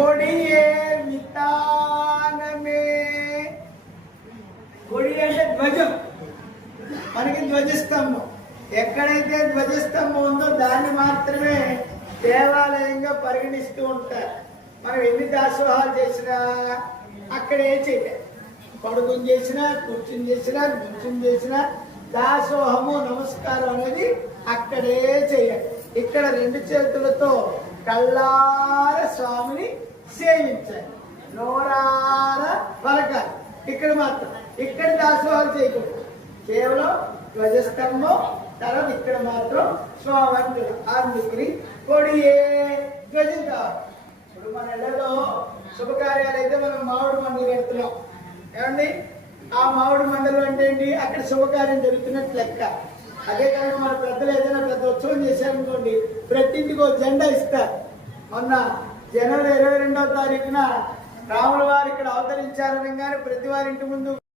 కొడియే వితానమే. కొడి అంటే ధ్వజం, మనకి ధ్వజస్తంభం. ఎక్కడైతే ధ్వజస్తంభం ఉందో దాన్ని మాత్రమే దేవాలయంగా పరిగణిస్తూ ఉంటారు. మనం ఎన్ని దాసోహాలు చేసినా అక్కడే చేయాలి. పడుకుని చేసినా, కూర్చుని చేసినా, కూర్చుని చేసినా దాసోహము నమస్కారం అనేది అక్కడే చేయాలి. ఇక్కడ రెండు చేతులతో కళ్ళార స్వామిని సేవించాలి, నోరార పలకాలి. ఇక్కడ మాత్రం ఇక్కడ దాసోహాలు చేయకూడదు. కేవలం ధ్వజస్తంభం, తర్వాత ఇక్కడ మాత్రం స్వామి అందుకుని కొడియే ధ్వజం కావాలి. ఇప్పుడు మన ఇళ్లలో శుభకార్యాలు అయితే మనం మామిడి మండలు పెడుతున్నాం ఏమండి. ఆ మామిడి మండలం అంటే ఏంటి? అక్కడ శుభకార్యం జరుగుతున్నట్టు లెక్క. అదే కాదు మన పెద్దలు ఏదైనా పెద్ద ఉత్సవం చేశారనుకోండి, ప్రతి ఇంటికి ఒక జెండా ఇస్తారు. మొన్న జనవరి 22వ తారీఖున రాముల వారు ఇక్కడ అవతరించారనగానే ప్రతి వారి ఇంటి ముందు